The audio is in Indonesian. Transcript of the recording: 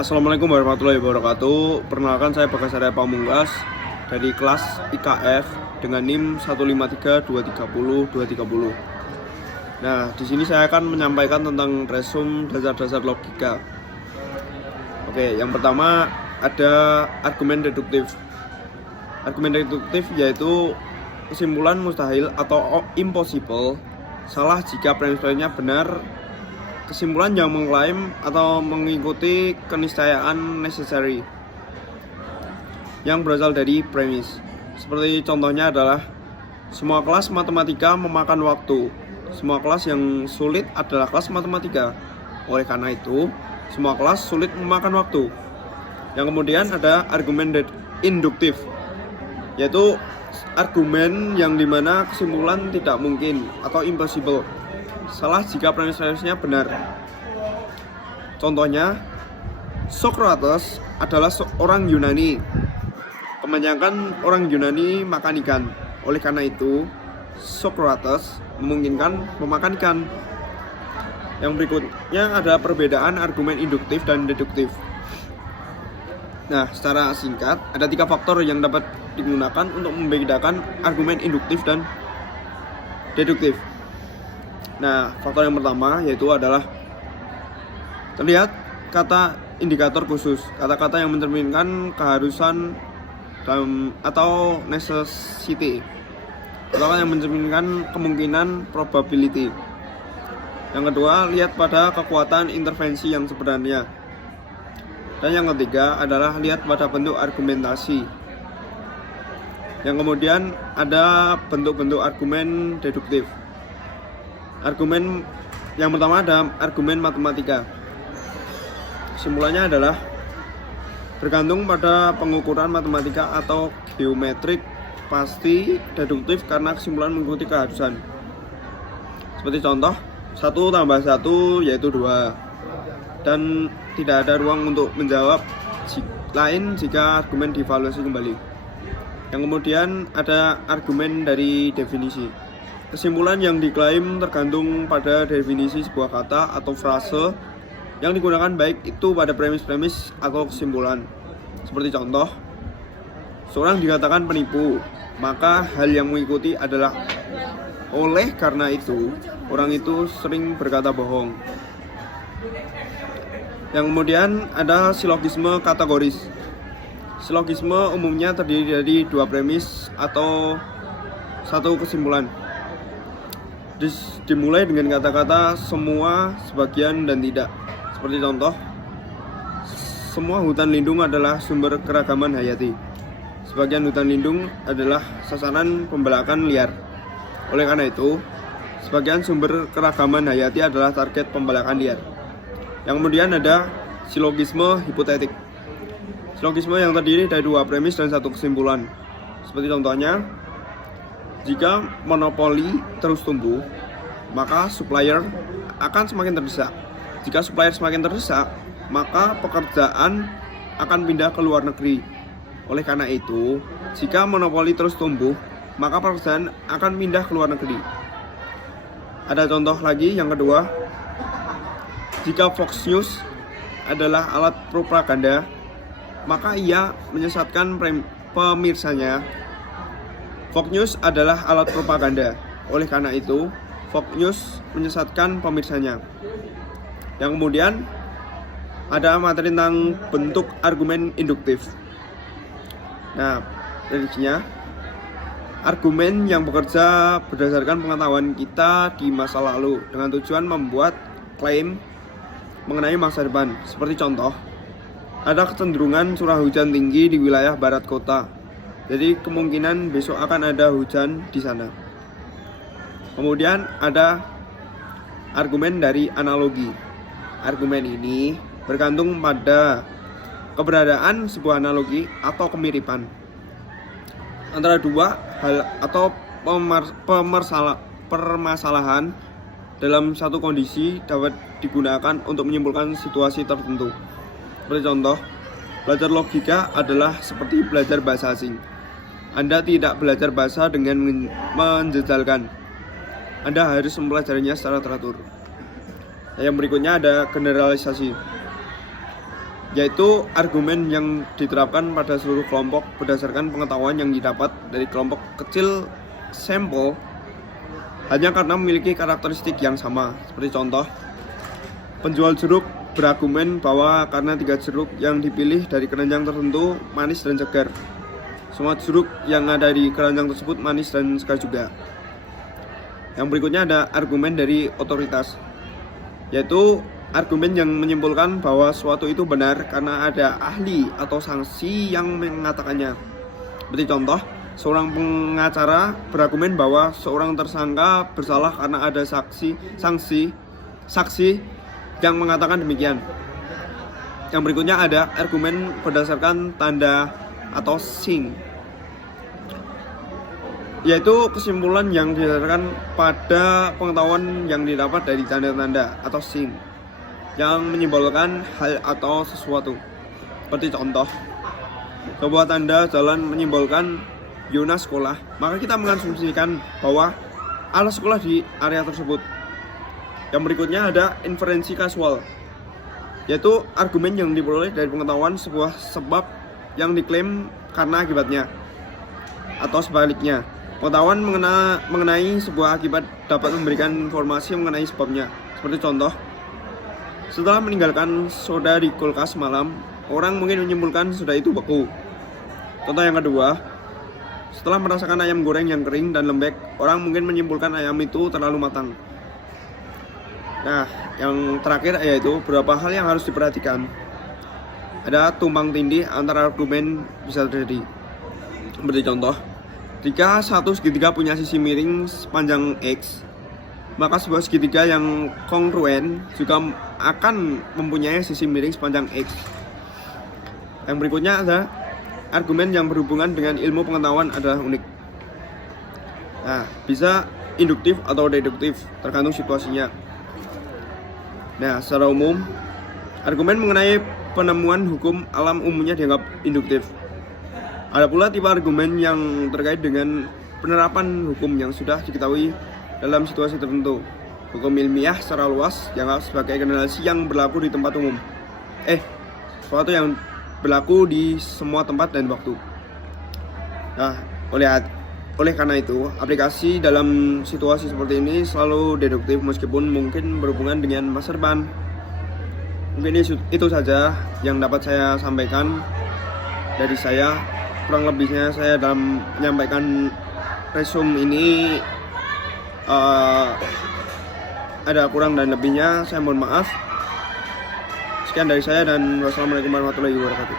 Assalamualaikum warahmatullahi wabarakatuh. Perkenalkan, saya Bagas Arya Pamungkas dari kelas IKF dengan NIM 153230230. Nah, di sini saya akan menyampaikan tentang resume dasar-dasar logika. Oke, yang pertama ada argumen deduktif. Argumen deduktif yaitu kesimpulan mustahil atau impossible salah jika premis-premisnya benar. Kesimpulan yang mengklaim atau mengikuti keniscayaan necessary yang berasal dari premis. Seperti contohnya adalah semua kelas matematika memakan waktu. Semua kelas yang sulit adalah kelas matematika. Oleh karena itu, semua kelas sulit memakan waktu. Yang kemudian ada argumen induktif, yaitu argumen yang dimana kesimpulan tidak mungkin atau impossible salah jika premis-premisnya benar. Contohnya, Socrates adalah seorang Yunani. Kebanyakan orang Yunani makan ikan. Oleh karena itu, Socrates memungkinkan memakan ikan. Yang berikutnya ada perbedaan argumen induktif dan deduktif. Nah, secara singkat, ada 3 faktor yang dapat digunakan untuk membedakan argumen induktif dan deduktif. Nah, faktor yang pertama yaitu adalah terlihat kata indikator khusus, kata-kata yang mencerminkan keharusan atau necessity, kata-kata yang mencerminkan kemungkinan probability. Yang kedua, lihat pada kekuatan intervensi yang sebenarnya. Dan yang ketiga adalah lihat pada bentuk argumentasi. Yang kemudian ada bentuk-bentuk argumen deduktif. Argumen yang pertama ada argumen matematika. Kesimpulannya adalah bergantung pada pengukuran matematika atau geometrik, pasti deduktif karena kesimpulan mengikuti keharusan. Seperti contoh, 1 tambah 1 yaitu 2. Dan tidak ada ruang untuk menjawab lain jika argumen dievaluasi kembali. Yang kemudian ada argumen dari definisi. Kesimpulan yang diklaim tergantung pada definisi sebuah kata atau frase yang digunakan, baik itu pada premis-premis atau kesimpulan. Seperti contoh, seorang dikatakan penipu, maka hal yang mengikuti adalah oleh karena itu orang itu sering berkata bohong. Yang kemudian ada silogisme kategoris. Silogisme umumnya terdiri dari 2 premis atau 1 kesimpulan. Dimulai dengan kata-kata semua, sebagian, dan tidak. Seperti contoh, semua hutan lindung adalah sumber keragaman hayati. Sebagian hutan lindung adalah sasaran pembelakan liar. Oleh karena itu, sebagian sumber keragaman hayati adalah target pembelakan liar. Yang kemudian ada silogisme hipotetik. Silogisme yang terdiri dari 2 premis dan 1 kesimpulan. Seperti contohnya, jika monopoli terus tumbuh, maka supplier akan semakin terdesak. Jika supplier semakin terdesak, maka pekerjaan akan pindah ke luar negeri. Oleh karena itu, jika monopoli terus tumbuh, maka pekerjaan akan pindah ke luar negeri. Ada contoh lagi yang kedua, jika Fox News adalah alat propaganda, maka ia menyesatkan pemirsanya. Fox News adalah alat propaganda. Oleh karena itu, Fox News menyesatkan pemirsanya. Yang kemudian ada materi tentang bentuk argumen induktif. Nah, prediksinya, argumen yang bekerja berdasarkan pengetahuan kita di masa lalu dengan tujuan membuat klaim mengenai masa depan. Seperti contoh, ada kecenderungan curah hujan tinggi di wilayah barat kota. Jadi kemungkinan besok akan ada hujan di sana. Kemudian ada argumen dari analogi. Argumen ini bergantung pada keberadaan sebuah analogi atau kemiripan antara 2 hal atau permasalahan dalam satu kondisi dapat digunakan untuk menyimpulkan situasi tertentu. Seperti contoh, belajar logika adalah seperti belajar bahasa asing. Anda tidak belajar bahasa dengan menjejalkan. Anda harus mempelajarinya secara teratur. Yang berikutnya ada generalisasi. yaitu argumen yang diterapkan pada seluruh kelompok berdasarkan pengetahuan yang didapat dari kelompok kecil sampel hanya karena memiliki karakteristik yang sama. Seperti contoh, penjual jeruk berargumen bahwa karena 3 jeruk yang dipilih dari keranjang tertentu manis dan segar, semua jeruk yang ada di keranjang tersebut manis dan segar juga. Yang berikutnya ada argumen dari otoritas, yaitu argumen yang menyimpulkan bahwa suatu itu benar karena ada ahli atau saksi yang mengatakannya. Seperti contoh, seorang pengacara berargumen bahwa seorang tersangka bersalah karena ada saksi yang mengatakan demikian. Yang berikutnya ada argumen berdasarkan tanda atau sign, yaitu kesimpulan yang didasarkan pada pengetahuan yang didapat dari tanda-tanda atau sign yang menyimbolkan hal atau sesuatu. Seperti contoh, sebuah tanda jalan menyimbolkan zona sekolah, maka kita mengasumsikan bahwa ada sekolah di area tersebut. Yang berikutnya ada inferensi kasual, yaitu argumen yang diperoleh dari pengetahuan sebuah sebab yang diklaim karena akibatnya, atau sebaliknya. Pengetahuan mengenai sebuah akibat dapat memberikan informasi mengenai sebabnya. Seperti contoh, setelah meninggalkan soda di kulkas malam, orang mungkin menyimpulkan soda itu beku. Contoh yang kedua, setelah merasakan ayam goreng yang kering dan lembek, orang mungkin menyimpulkan ayam itu terlalu matang. Nah, yang terakhir yaitu beberapa hal yang harus diperhatikan. Ada tumpang tindih antara argumen bisa terjadi. Seperti contoh, jika satu segitiga punya sisi miring sepanjang X, maka sebuah segitiga yang kongruen juga akan mempunyai sisi miring sepanjang X. Yang berikutnya ada argumen yang berhubungan dengan ilmu pengetahuan adalah unik. Nah, bisa induktif atau deduktif, tergantung situasinya. Nah, secara umum, argumen mengenai penemuan hukum alam umumnya dianggap induktif. Ada pula tipe argumen yang terkait dengan penerapan hukum yang sudah diketahui dalam situasi tertentu. Hukum ilmiah secara luas dianggap sebagai generasi yang berlaku di tempat umum. Sesuatu yang berlaku di semua tempat dan waktu. Nah, oleh karena itu, aplikasi dalam situasi seperti ini selalu deduktif meskipun mungkin berhubungan dengan masa depan. Mungkin itu saja yang dapat saya sampaikan dari saya. Kurang lebihnya saya dalam menyampaikan resume ini ada kurang dan lebihnya, saya mohon maaf. Sekian dari saya dan wassalamualaikum warahmatullahi wabarakatuh.